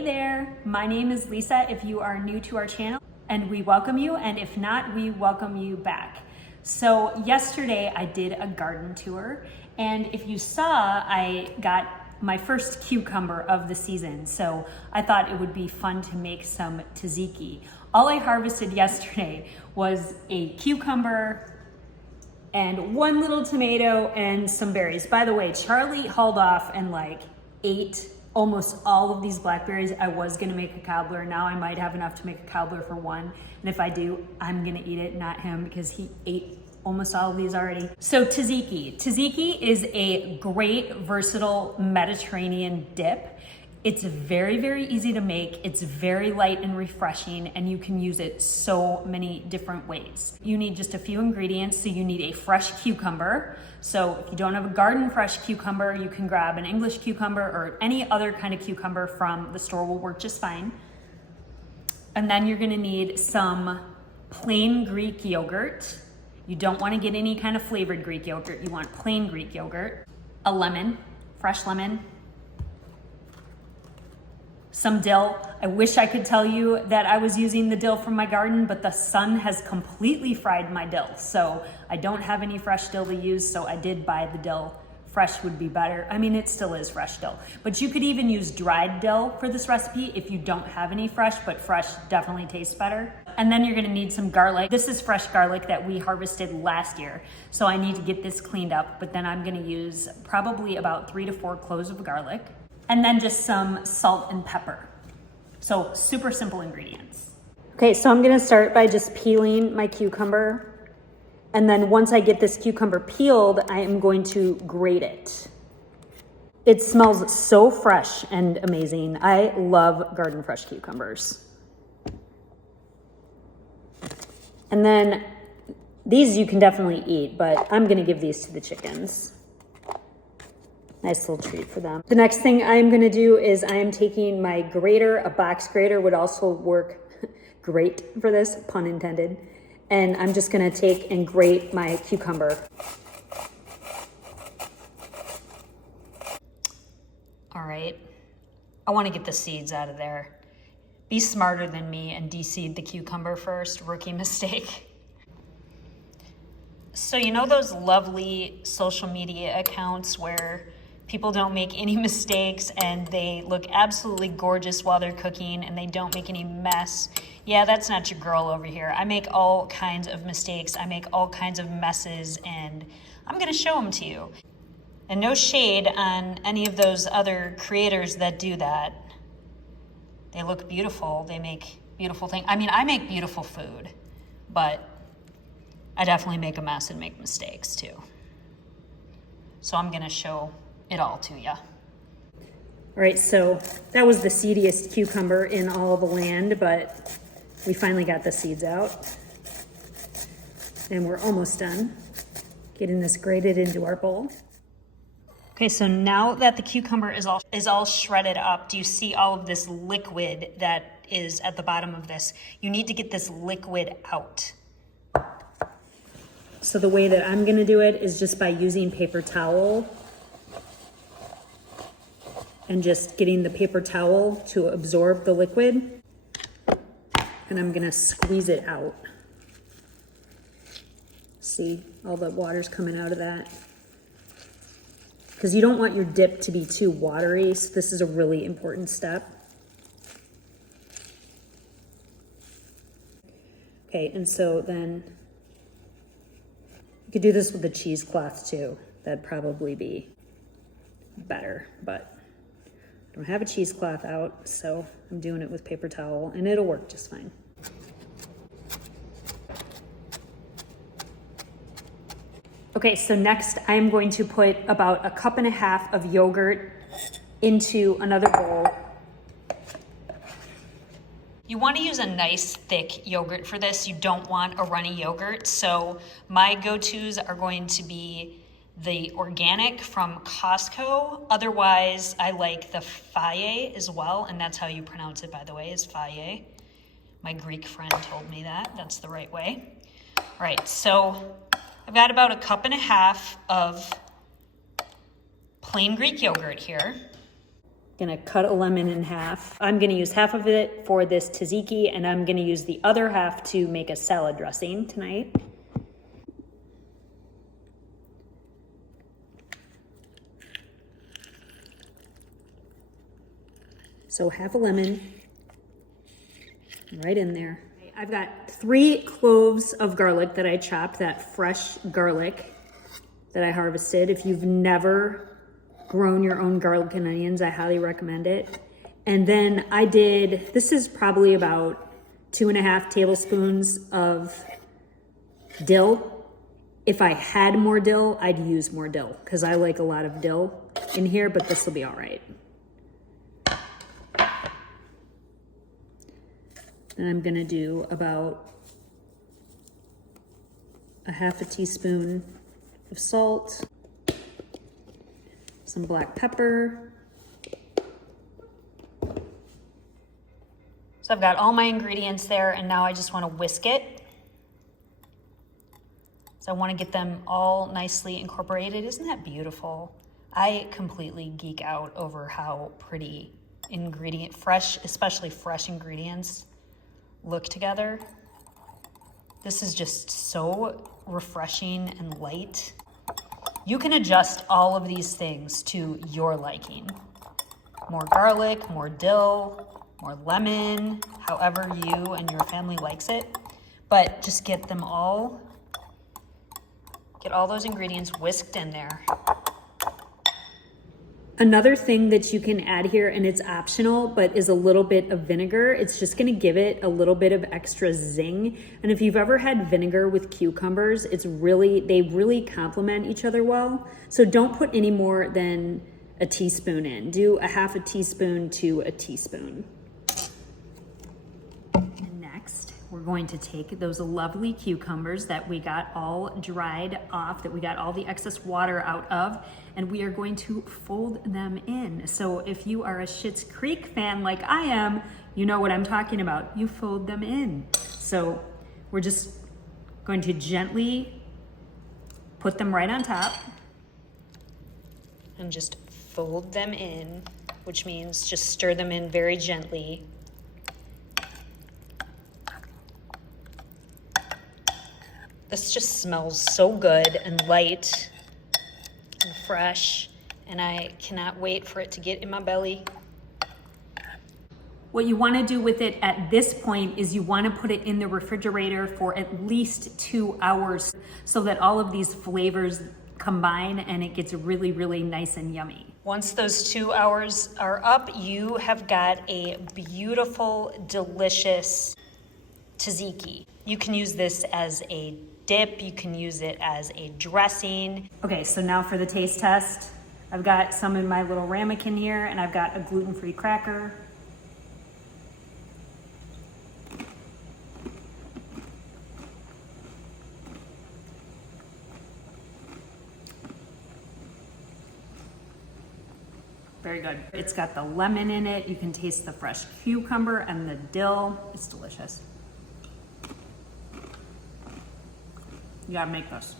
Hey there, my name is Lisa if you are new to our channel, and we welcome you, and if not, we welcome you back. So yesterday I did a garden tour, and if you saw, I got my first cucumber of the season, so I thought it would be fun to make some tzatziki. All I harvested yesterday was a cucumber and one little tomato and some berries. By the way, Charlie hauled off and ate almost all of these blackberries. I was gonna make a cobbler. Now I might have enough to make a cobbler for one. And if I do, I'm gonna eat it, not him, because he ate almost all of these already. So tzatziki. Tzatziki is a great, versatile Mediterranean dip. It's very, very easy to make. It's very light and refreshing, and you can use it so many different ways. You need just a few ingredients. So you need a fresh cucumber. So if you don't have a garden fresh cucumber, you can grab an English cucumber or any other kind of cucumber from the store will work just fine. And then you're gonna need some plain Greek yogurt. You don't wanna get any kind of flavored Greek yogurt. You want plain Greek yogurt. A lemon, fresh lemon. Some dill. I wish I could tell you that I was using the dill from my garden, but the sun has completely fried my dill. So I don't have any fresh dill to use, so I did buy the dill. Fresh would be better. I mean, it still is fresh dill, but you could even use dried dill for this recipe if you don't have any fresh, but fresh definitely tastes better. And then you're gonna need some garlic. This is fresh garlic that we harvested last year. So I need to get this cleaned up, but then I'm gonna use probably about 3 to 4 cloves of garlic. And then just some salt and pepper. So super simple ingredients. Okay, so I'm gonna start by just peeling my cucumber. And then once I get this cucumber peeled, I am going to grate it. It smells so fresh and amazing. I love garden fresh cucumbers. And then these you can definitely eat, but I'm gonna give these to the chickens. Nice little treat for them. The next thing I'm gonna do is I am taking my grater. A box grater would also work great for this, pun intended. And I'm just gonna take and grate my cucumber. All right, I wanna get the seeds out of there. Be smarter than me and de-seed the cucumber first, rookie mistake. So you know those lovely social media accounts where people don't make any mistakes and they look absolutely gorgeous while they're cooking and they don't make any mess? Yeah, that's not your girl over here. I make all kinds of mistakes. I make all kinds of messes, and I'm gonna show them to you. And no shade on any of those other creators that do that. They look beautiful. They make beautiful things. I mean, I make beautiful food, but I definitely make a mess and make mistakes too. So I'm gonna show it all to you. All right, so that was the seediest cucumber in all the land, but we finally got the seeds out. And we're almost done getting this grated into our bowl. Okay, so now that the cucumber is all shredded up, do you see all of this liquid that is at the bottom of this? You need to get this liquid out. So the way that I'm gonna do it is just by using paper towel and just getting the paper towel to absorb the liquid. And I'm gonna squeeze it out. See, all the water's coming out of that. Because you don't want your dip to be too watery, so this is a really important step. Okay, and so then you could do this with a cheesecloth too. That'd probably be better, but I don't have a cheesecloth out, so I'm doing it with paper towel, and it'll work just fine. Okay, so next I'm going to put about 1.5 cups of yogurt into another bowl. You want to use a nice thick yogurt for this. You don't want a runny yogurt. So my go-tos are going to be the organic from Costco. Otherwise, I like the Faye as well, and that's how you pronounce it, by the way, is Faye. My Greek friend told me that. That's the right way. All right, so I've got about 1.5 cups of plain Greek yogurt here. Gonna cut a lemon in half. I'm gonna use half of it for this tzatziki, and I'm gonna use the other half to make a salad dressing tonight. So half a lemon right in there. I've got 3 cloves of garlic that I chopped, that fresh garlic that I harvested. If you've never grown your own garlic and onions, I highly recommend it. And then this is probably about 2.5 tablespoons of dill. If I had more dill, I'd use more dill because I like a lot of dill in here, but this will be all right. And I'm gonna do about a half a teaspoon of salt, some black pepper. So I've got all my ingredients there, and now I just want to whisk it. So I want to get them all nicely incorporated. Isn't that beautiful? I completely geek out over how pretty especially fresh ingredients look together. This is just so refreshing and light. You can adjust all of these things to your liking. More garlic, more dill, more lemon, however you and your family likes it. But just get all those ingredients whisked in there. Another thing that you can add here, and it's optional, but is a little bit of vinegar. It's just gonna give it a little bit of extra zing. And if you've ever had vinegar with cucumbers, they really complement each other well. So don't put any more than a teaspoon in. Do a half a teaspoon to a teaspoon. And next, we're going to take those lovely cucumbers that we got all dried off, that we got all the excess water out of, and we are going to fold them in. So if you are a Schitt's Creek fan like I am, you know what I'm talking about. You fold them in. So we're just going to gently put them right on top and just fold them in, which means just stir them in very gently. This just smells so good and light and fresh, and I cannot wait for it to get in my belly. What you want to do with it at this point is you want to put it in the refrigerator for at least 2 hours so that all of these flavors combine and it gets really, really nice and yummy. Once those 2 hours are up, you have got a beautiful, delicious tzatziki. You can use this as a dip, you can use it as a dressing. Okay, so now for the taste test. I've got some in my little ramekin here, and I've got a gluten-free cracker. Very good. It's got the lemon in it. You can taste the fresh cucumber and the dill. It's delicious. You gotta make this.